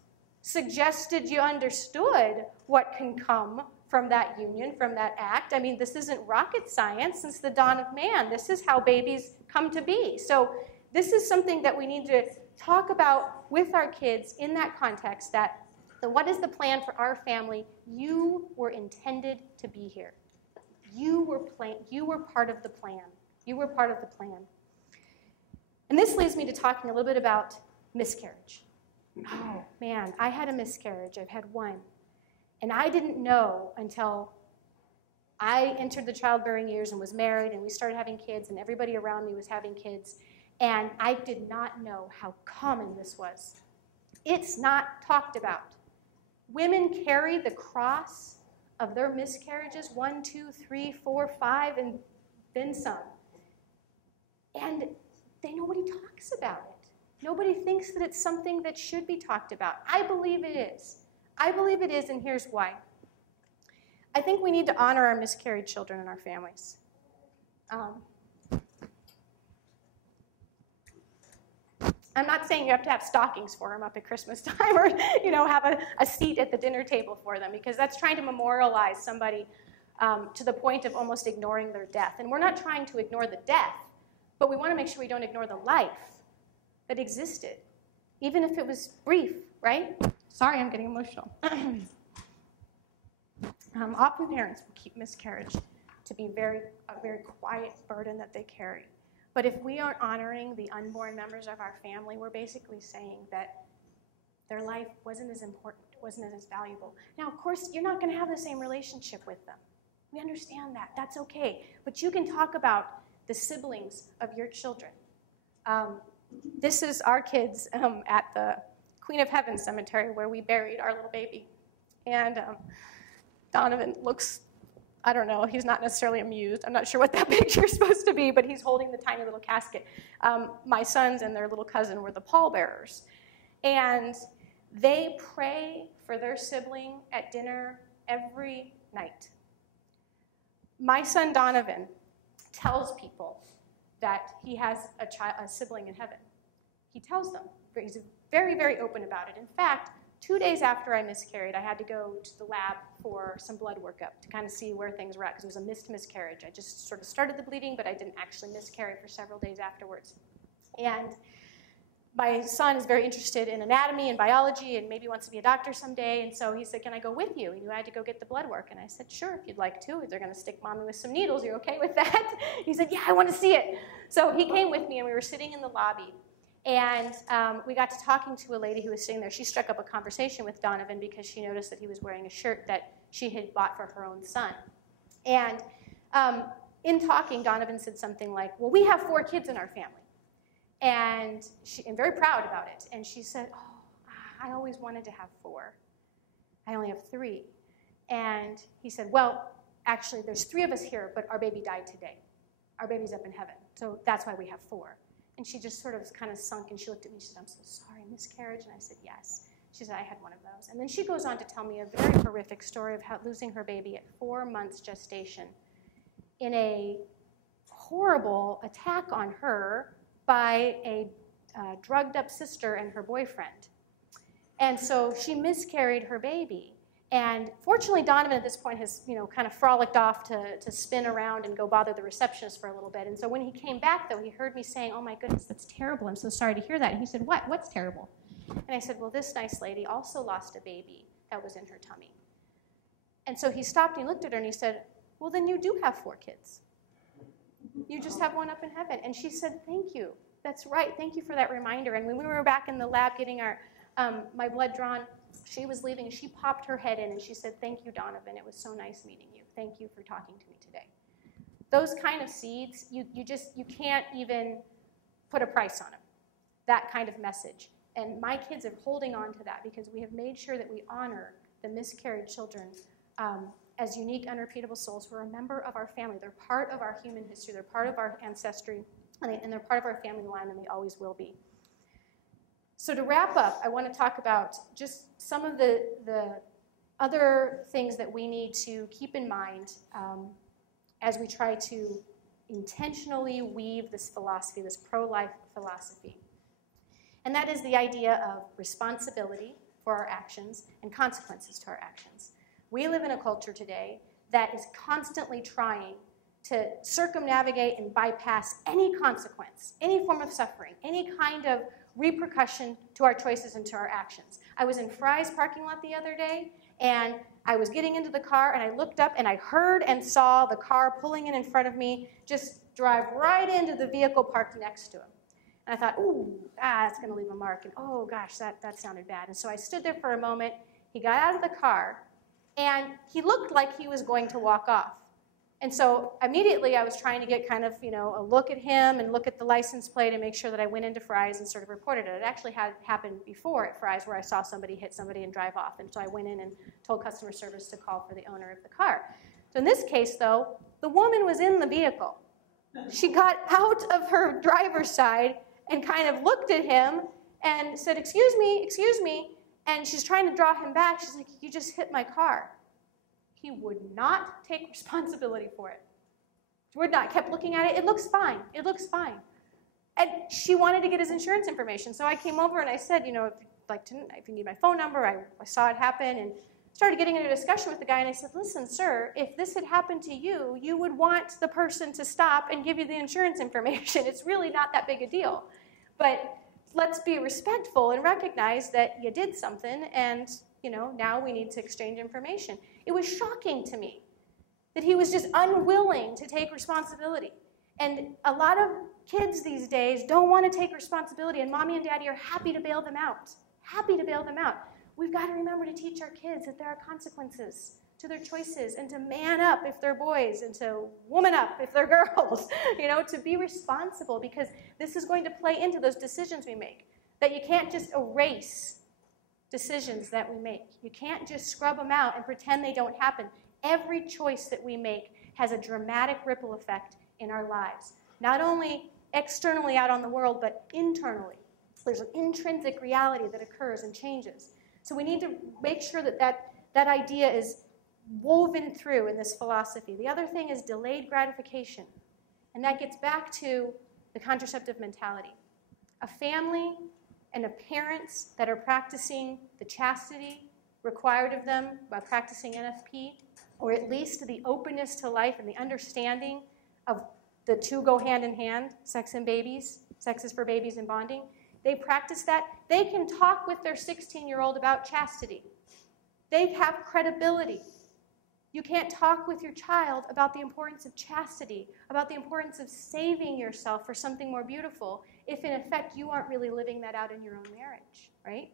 suggested you understood what can come from that union, from that act. I mean, this isn't rocket science. Since the dawn of man, this is how babies come to be. So this is something that we need to talk about with our kids in that context, that what is the plan for our family? You were intended to be here. You were part of the plan. You were part of the plan. And this leads me to talking a little bit about miscarriage. Oh, man, I had a miscarriage. I've had one. And I didn't know until I entered the childbearing years and was married, and we started having kids, and everybody around me was having kids. And I did not know how common this was. It's not talked about. Women carry the cross of their miscarriages, 1, 2, 3, 4, 5, and then some. And nobody talks about it. Nobody thinks that it's something that should be talked about. I believe it is. I believe it is, and here's why. I think we need to honor our miscarried children in our families. I'm not saying you have to have stockings for them up at Christmas time or, have a seat at the dinner table for them, because that's trying to memorialize somebody to the point of almost ignoring their death. And we're not trying to ignore the death, but we want to make sure we don't ignore the life that existed, even if it was brief, right? Sorry, I'm getting emotional. Often parents will keep miscarriage to be a very quiet burden that they carry. But if we aren't honoring the unborn members of our family, we're basically saying that their life wasn't as important, wasn't as valuable. Now, of course, you're not going to have the same relationship with them. We understand that. That's okay. But you can talk about the siblings of your children. This is our kids at the Queen of Heaven Cemetery where we buried our little baby. And Donovan looks, I don't know, he's not necessarily amused. I'm not sure what that picture is supposed to be, but he's holding the tiny little casket. My sons and their little cousin were the pallbearers. And they pray for their sibling at dinner every night. My son Donovan tells people that he has a sibling in heaven. He tells them. He's very, very open about it. In fact, 2 days after I miscarried, I had to go to the lab for some blood workup to kind of see where things were at, because it was a missed miscarriage. I just sort of started the bleeding, but I didn't actually miscarry for several days afterwards. And my son is very interested in anatomy and biology and maybe wants to be a doctor someday, and so he said, can I go with you? He knew I had to go get the blood work, and I said, sure, if you'd like to. They're going to stick mommy with some needles. Are you okay with that? He said, yeah, I want to see it. So he came with me, and we were sitting in the lobby. And we got to talking to a lady who was sitting there. She struck up a conversation with Donovan because she noticed that he was wearing a shirt that she had bought for her own son. And in talking, Donovan said something like, well, we have 4 kids in our family. And I'm very proud about it. And she said, oh, I always wanted to have 4. I only have 3. And he said, well, actually, there's 3 of us here, but our baby died today. Our baby's up in heaven. So that's why we have 4. And she just sort of kind of sunk, and she looked at me. She said, I'm so sorry, miscarriage? And I said, yes. She said, I had one of those. And then she goes on to tell me a very horrific story of how losing her baby at 4 months gestation in a horrible attack on her by a drugged-up sister and her boyfriend. And so she miscarried her baby. And fortunately, Donovan at this point has, kind of frolicked off to spin around and go bother the receptionist for a little bit. And so when he came back, though, he heard me saying, oh, my goodness, that's terrible. I'm so sorry to hear that. And he said, what? What's terrible? And I said, well, this nice lady also lost a baby that was in her tummy. And so he stopped and he looked at her and he said, well, then you do have 4 kids. You just have one up in heaven. And she said, thank you. That's right. Thank you for that reminder. And when we were back in the lab getting my blood drawn, she was leaving, and she popped her head in, and she said, thank you, Donovan. It was so nice meeting you. Thank you for talking to me today. Those kind of seeds, you can't even put a price on them, that kind of message. And my kids are holding on to that because we have made sure that we honor the miscarried children as unique, unrepeatable souls who are a member of our family. They're part of our human history. They're part of our ancestry, and they're part of our family line, and they always will be. So to wrap up, I want to talk about just some of the other things that we need to keep in mind as we try to intentionally weave this philosophy, this pro-life philosophy. And that is the idea of responsibility for our actions and consequences to our actions. We live in a culture today that is constantly trying to circumnavigate and bypass any consequence, any form of suffering, any kind of repercussion to our choices and to our actions. I was in Fry's parking lot the other day, and I was getting into the car, and I looked up, and I heard and saw the car pulling in front of me just drive right into the vehicle parked next to him. And I thought, ooh, that's going to leave a mark, and oh, gosh, that sounded bad. And so I stood there for a moment. He got out of the car, and he looked like he was going to walk off. And so immediately I was trying to get kind of, a look at him and look at the license plate and make sure that I went into Fry's and sort of reported it. It actually had happened before at Fry's where I saw somebody hit somebody and drive off. And so I went in and told customer service to call for the owner of the car. So in this case, though, the woman was in the vehicle. She got out of her driver's side and kind of looked at him and said, excuse me. And she's trying to draw him back. She's like, you just hit my car. He would not take responsibility for it. Would not. Kept looking at it. It looks fine. It looks fine. And she wanted to get his insurance information. So I came over and I said, you know, if you need my phone number, I saw it happen and started getting into a discussion with the guy. And I said, listen, sir, if this had happened to you, you would want the person to stop and give you the insurance information. It's really not that big a deal. But let's be respectful and recognize that you did something and, you know, now we need to exchange information. It was shocking to me that he was just unwilling to take responsibility. And a lot of kids these days don't want to take responsibility, and mommy and daddy are happy to bail them out. Happy to bail them out. We've got to remember to teach our kids that there are consequences to their choices, and to man up if they're boys, and to woman up if they're girls, you know, to be responsible, because this is going to play into those decisions we make. That you can't just erase decisions that we make. You can't just scrub them out and pretend they don't happen. Every choice that we make has a dramatic ripple effect in our lives. Not only externally out on the world, but internally. There's an intrinsic reality that occurs and changes. So we need to make sure that that idea is woven through in this philosophy. The other thing is delayed gratification. And that gets back to the contraceptive mentality. A family and a parents that are practicing the chastity required of them by practicing NFP, or at least the openness to life and the understanding of the two go hand in hand, sex and babies, sex is for babies and bonding. They practice that. They can talk with their 16-year-old about chastity. They have credibility. You can't talk with your child about the importance of chastity, about the importance of saving yourself for something more beautiful, if in effect you aren't really living that out in your own marriage, right?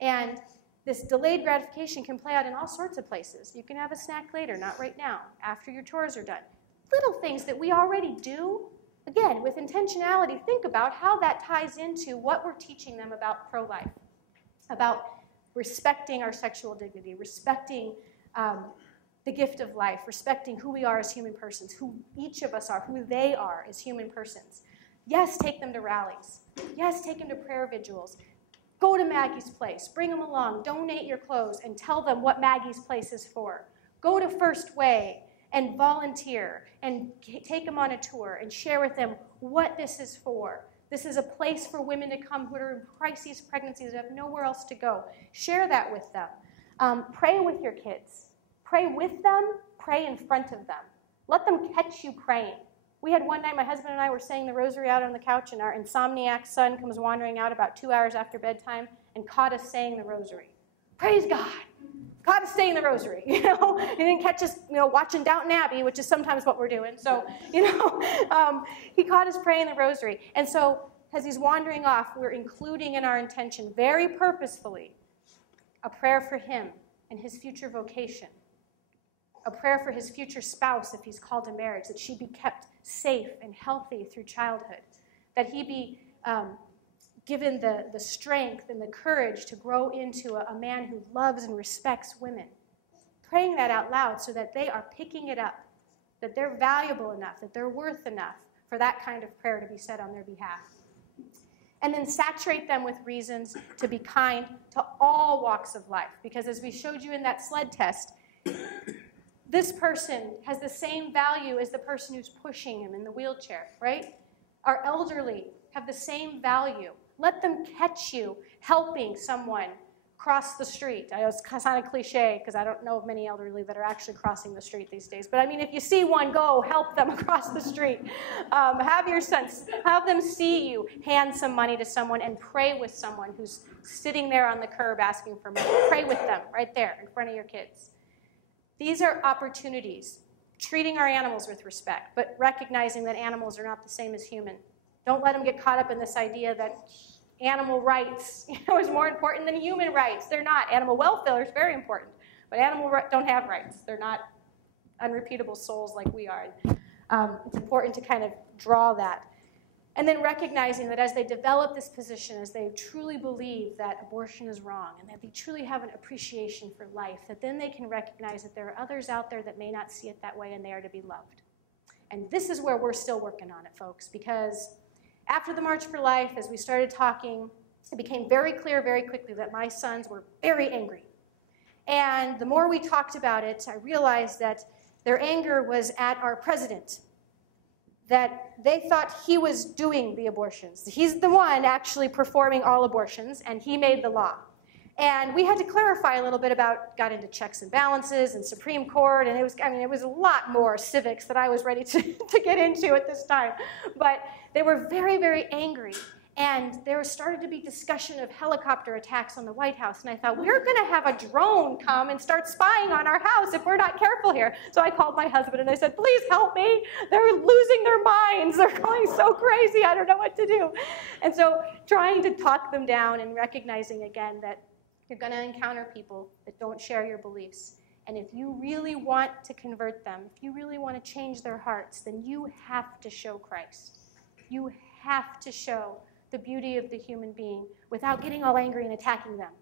And this delayed gratification can play out in all sorts of places. You can have a snack later, not right now, after your chores are done. Little things that we already do, again, with intentionality, think about how that ties into what we're teaching them about pro-life, about respecting our sexual dignity, respecting the gift of life, respecting who we are as human persons, who each of us are, who they are as human persons. Yes, take them to rallies. Yes, take them to prayer vigils. Go to Maggie's Place. Bring them along. Donate your clothes and tell them what Maggie's Place is for. Go to First Way and volunteer and take them on a tour and share with them what this is for. This is a place for women to come who are in crises, pregnancies, that have nowhere else to go. Share that with them. Pray with your kids. Pray with them. Pray in front of them. Let them catch you praying. We had one night, my husband and I were saying the rosary out on the couch, and our insomniac son comes wandering out about 2 hours after bedtime and caught us saying the rosary. Praise God. Caught us saying the rosary, you know. He didn't catch us, you know, watching Downton Abbey, which is sometimes what we're doing. So, you know, he caught us praying the rosary. And so as he's wandering off, we're including in our intention very purposefully a prayer for him and his future vocation, a prayer for his future spouse if he's called to marriage, that she be kept safe and healthy through childhood, that he be given the strength and the courage to grow into a man who loves and respects women. Praying that out loud so that they are picking it up, that they're valuable enough, that they're worth enough for that kind of prayer to be said on their behalf. And then saturate them with reasons to be kind to all walks of life. Because as we showed you in that sled test, this person has the same value as the person who's pushing him in the wheelchair, right? Our elderly have the same value. Let them catch you helping someone cross the street. I know it's kind of cliche because I don't know of many elderly that are actually crossing the street these days. But I mean, if you see one, go help them across the street. Have your sons, have them see you hand some money to someone and pray with someone who's sitting there on the curb asking for money. Pray with them right there in front of your kids. These are opportunities, treating our animals with respect, but recognizing that animals are not the same as human. Don't let them get caught up in this idea that animal rights, is more important than human rights. They're not. Animal welfare is very important, but animals don't have rights. They're not unrepeatable souls like we are. It's important to kind of draw that. And then recognizing that as they develop this position, as they truly believe that abortion is wrong, and that they truly have an appreciation for life, that then they can recognize that there are others out there that may not see it that way, and they are to be loved. And this is where we're still working on it, folks, because after the March for Life, as we started talking, it became very clear very quickly that my sons were very angry. And the more we talked about it, I realized that their anger was at our president. that they thought he was doing the abortions. He's the one actually performing all abortions, and he made the law. And we had to clarify a little bit about, got into checks and balances and Supreme Court, and it was a lot more civics that I was ready to get into at this time. But they were very, very angry. And there started to be discussion of helicopter attacks on the White House. And I thought, we're going to have a drone come and start spying on our house if we're not careful here. So I called my husband and I said, please help me. They're losing their minds. They're going so crazy. I don't know what to do. And so trying to talk them down and recognizing again that you're going to encounter people that don't share your beliefs. And if you really want to convert them, if you really want to change their hearts, then you have to show Christ. You have to show the beauty of the human being without getting all angry and attacking them,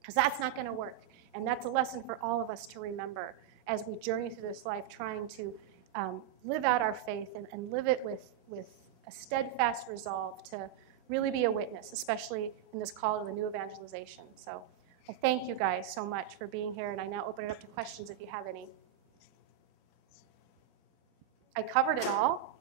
because that's not going to work. And that's a lesson for all of us to remember as we journey through this life, trying to live out our faith and live it with a steadfast resolve to really be a witness, especially in this call to the new evangelization. So I thank you guys so much for being here, and I now open it up to questions if you have any. I covered it all.